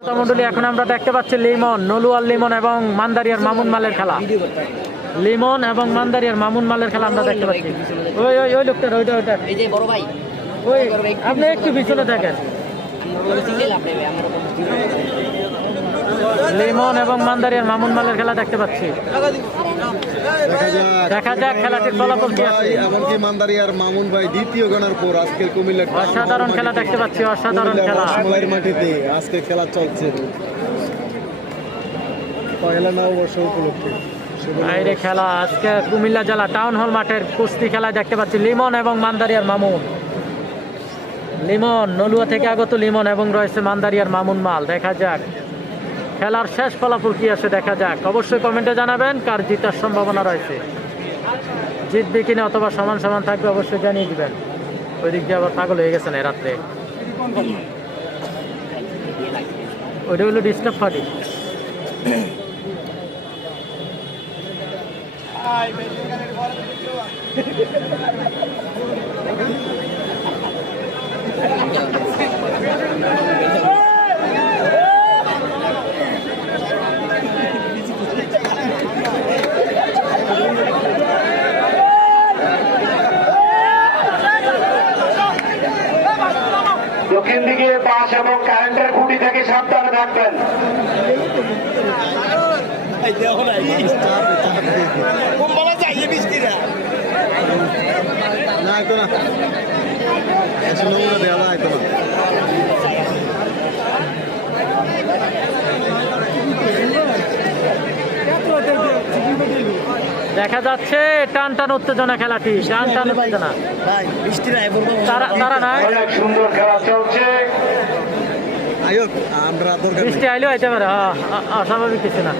মন্ডলী, এখন আমরা দেখতে পাচ্ছি লিমন, নলুয়ার লিমন এবং মান্দারিয়ার মামুন মালের খেলা। লিমন এবং মান্দারিয়ার মামুন মালের খেলা আমরা দেখতে পাচ্ছি। ওই ওই ওই লোকটার ওইটা ওইটা এই যে বড় ভাই, ওই আপনি একটু পিছনে থাকেন। লিমন এবং মান্দারিয়ার মামুন মালের খেলা দেখতে পাচ্ছি। দেখা যাক খেলাটির ফলাফল কি আছে। এমনকি মান্দারিয়ার মামুন ভাই দ্বিতীয় গণার পর আজকে কুমিল্লা অসাধারণ খেলা দেখতে পাচ্ছি, অসাধারণ খেলা। বাসমলাইয়ের মাটিতে আজকে খেলা চলছে পয়লা নববর্ষ উপলক্ষে। বাইরে খেলা আজকে কুমিল্লা জেলা টাউন হল মাঠের কুস্তি খেলা দেখতে পাচ্ছি লিমন এবং মান্দারিয়ার মামুন। লিমন নলুয়া থেকে আগত লিমন এবং রয়েছে মান্দারিয়ার মামুন মাল। দেখা যাক খেলার শেষ ফলাফল কি আসে, দেখা যাক। অবশ্যই কমেন্টে জানাবেন কার জিতার সম্ভাবনা রয়েছে, জিতবে কিনা অথবা সমান সমান থাকবে অবশ্যই জানিয়ে দিবেন। ওই দিক দিয়ে আবার পাগল হয়ে গেছেন এই রাত্রে। ওইটা হলো ডিস্টার্ব পার্টি। দক্ষিণ দিকে বাস এবং কারেন্টের খুঁটি থেকে সাবধানে থাকবেন। দেখা যাচ্ছে টান টান উত্তেজনা খেলাটি, টান টান উত্তেজনা। তারা নাই, অনেক সুন্দর খেলা চলছে। বৃষ্টি আইলেও হইতে পারে, অস্বাভাবিক কিছু না।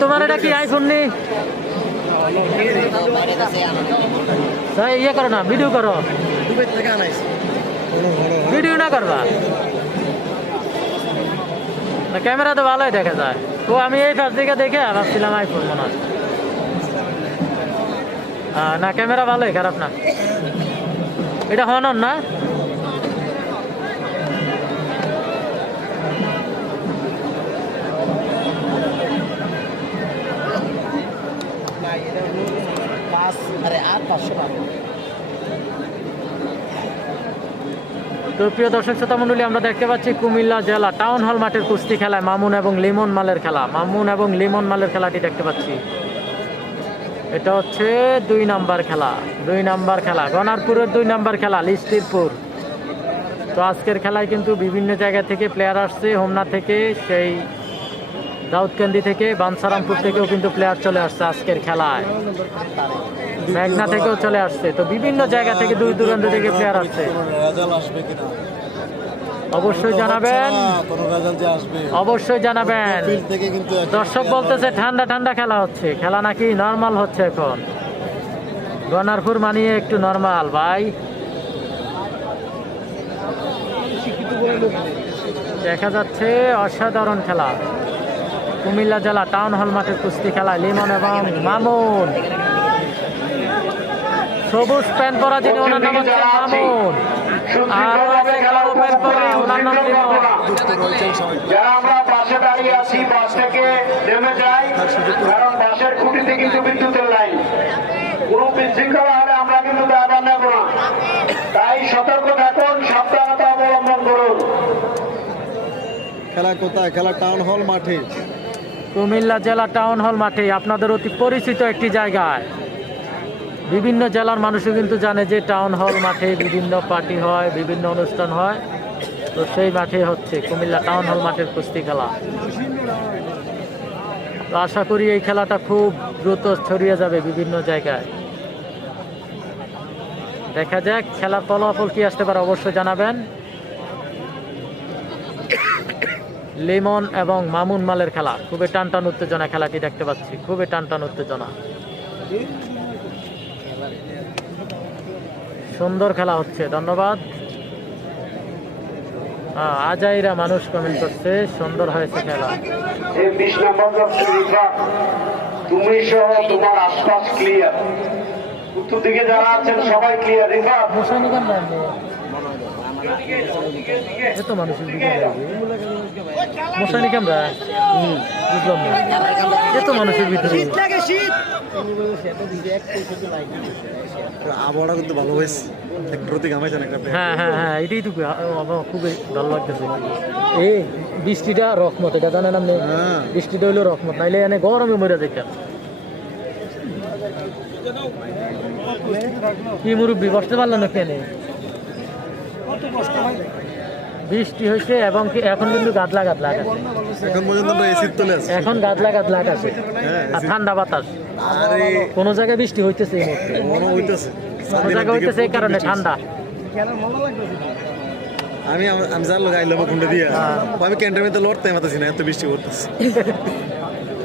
তোমার এটা কি আইফোন নি? ইয়ে করো না, ভিডিও করো। ভিডিও না করবা, ক্যামেরা তো ভালোই দেখা যায়। তো আমি এই পাশ দিকে দেখে ভাবছিলাম আইফোন মনে হয়। না ক্যামেরা ভালোই, খারাপ না। এটা হনন না? তো প্রিয় দর্শক শ্রোতা মণ্ডলী, আমরা দেখতে পাচ্ছি কুমিল্লা জেলা টাউন হল মাঠের কুস্তি খেলায় মামুন এবং লিমন মালের খেলা। মামুন এবং লিমন মালের খেলাটি দেখতে পাচ্ছি। এটা হচ্ছে 2 নাম্বার খেলা, 2 নাম্বার খেলা, গনারপুরের 2 নাম্বার খেলা, লিস্টিরপুর। তো আজকের খেলায় কিন্তু বিভিন্ন জায়গা থেকে প্লেয়ার আসছে, হোমনা থেকে, সেই দাউদকান্দি থেকে, বানসারামপুর থেকেও কিন্তু প্লেয়ার চলে আসছে আজকের খেলায়। মেঘনা থেকেও চলে আসছে। তো বিভিন্ন জায়গা থেকে, দূর দূরান্ত থেকে প্লেয়ার আসছে। অবশ্যই জানাবেন, অবশ্যই জানাবেন। দর্শক বলতেছে ঠান্ডা ঠান্ডা খেলা হচ্ছে, খেলা নাকি নর্মাল হচ্ছে এখন। গনারপুর মানিয়ে একটু নর্মাল ভাই। দেখা যাচ্ছে অসাধারণ খেলা কুমিল্লা জেলা টাউন হল মাঠের কুস্তি খেলায় লিমন এবং মামুন। সবুজ প্যান্ট পরা যিনি, ওনার নাম হচ্ছে মামুন, আর কালো প্যান্ট পরা ওনার নাম লিমন। যারা আমরা বাসে দাঁড়িয়ে আছি, বাস থেকে নেমে যাই, কারণ বাসের খুঁটিতে কিন্তু বিদ্যুতের লাইন। কোন বিশৃঙ্খলা হলে আমরা কিন্তু দায়ভার নেব না, তাই সতর্ক থাকুন, সাবধানতা অবলম্বন করুন। খেলা কোথায়? খেলা টাউন হল মাঠে, কুমিল্লা জেলা টাউন হল মাঠে, আপনাদের অতি পরিচিত একটি জায়গায়। বিভিন্ন জেলার মানুষও কিন্তু জানে যে টাউন হল মাঠে বিভিন্ন পার্টি হয়, বিভিন্ন অনুষ্ঠান হয়। তো সেই মাঠে হচ্ছে কুমিল্লা টাউন হল মাঠের কুস্তি খেলা। তো আশা করি এই খেলাটা খুব দ্রুত ছড়িয়ে যাবে বিভিন্ন জায়গায়। দেখা যাক খেলার ফলাফল কি আসতে পারে, অবশ্যই জানাবেন। লিমন এবং মামুন মালের খেলা, খুবই টান টান উত্তেজনা খেলাটি দেখতে পাচ্ছি, খুবই টান টান উত্তেজনা। সুন্দর খেলা হচ্ছে, ধন্যবাদ। আজাইরা মানুষ কমেন্ট করছে, সুন্দর হয়েছে খেলা। এই 20 নম্বর তুমি সহ তোমার আশপাশ ক্লিয়ার। চতুর্দিকে যারা আছেন সবাই ক্লিয়ার রিফাত মশানি কেন এত মানুষের দিকে মশানি ক্যামেরা বুঝলাম না এত মানুষের ভিতরে আবহাওয়াটা কিন্তু ভালো হয়েছে একটু রতি ঘামাইছেন একটা হ্যাঁ হ্যাঁ হ্যাঁ এটাই তো আমার খুবই ভালো লাগতেছে এই বৃষ্টিটা রকমত এটা জানেন আপনি হ্যাঁ। বৃষ্টিটা হইলো রকমত নাইলে এনে গরমে মরে যেত কি মুরব্বী বসতে পারলো না কেন বৃষ্টি হয়েছে এবং এখন কিন্তু গাদলা গাদলা আছে এখন পর্যন্ত আমরা এসির তলে আছি এখন গাদলা গাদলা আছে হ্যাঁ, আর ঠান্ডা বাতাস আরে কোনো জায়গায় বৃষ্টি হইতেছে এই মুহূর্তে মনে হইতেছে কোনো জায়গায় হইতেছে এই কারণে ঠান্ডা আমি আমি যার লোক আইলাম খুঁড়ে দিয়ে আমি ক্যান্টারমেন্টে লড়তে পারতেছি না এত বৃষ্টি করতেছে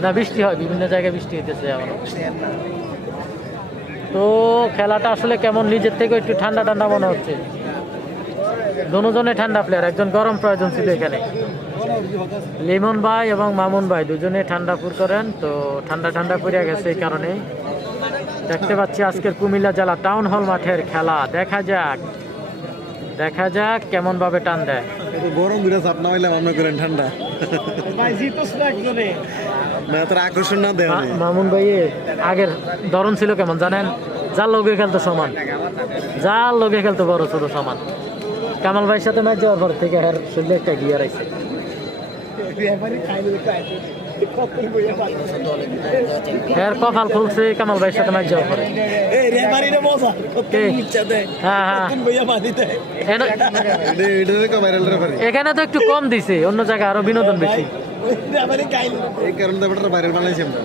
না বৃষ্টি হয় বিভিন্ন জায়গায় বৃষ্টি হইতেছে আমার তো খেলাটা আসলে কেমন নিজের থেকে একটু ঠান্ডা ঠান্ডা মনে হচ্ছে দুজনে ঠান্ডা প্লেয়ার একজন গরম প্রয়োজন ছিল এখানে লিমন ভাই এবং মামুন ভাই দুজনে ঠান্ডা পুর করেন তো ঠান্ডা ঠান্ডা পড়ে গেছে এই কারণে দেখতে পাচ্ছি আজকের কুমিল্লা জেলা টাউন হল মাঠের খেলা দেখা যাক কেমন ভাবে টান দেয় এত গরম বিরা চাপ না হইলাম আমরা করেন ঠান্ডা না তোর আকর্ষণ না দেওয়া নেই মামুন ভাই আগের ধরন ছিল কেমন জানেন যার লগে খেলতো সমান যার লগে খেলতো বড় ছোট সমান কামাল ভাইয়ের সাথে ম্যাচ যাওয়ার পর থেকে আর শরীরে একটা গিয়ার আইছে এর কপাল খুলছে কামাল ভাইয়ের সাথে ম্যাচ যাওয়ার পরে কে? হ্যাঁ হ্যাঁ এটা ভাইরাল রেফারি এখানে তো একটু কম দিছে অন্য জায়গায় আরো বিনোদন বেশি এই কারণে তো এটা ভাইরাল বানাইছি আমরা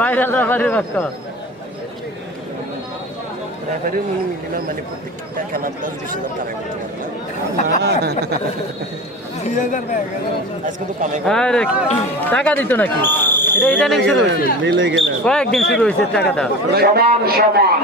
ভাইরাল ব্যাপারে বাক্য আরে টাকা দিত নাকি এটা ইদানিং শুরু হয়েছে মিলে গেল কয়েকদিন শুরু হয়েছে টাকাটা সমান সমান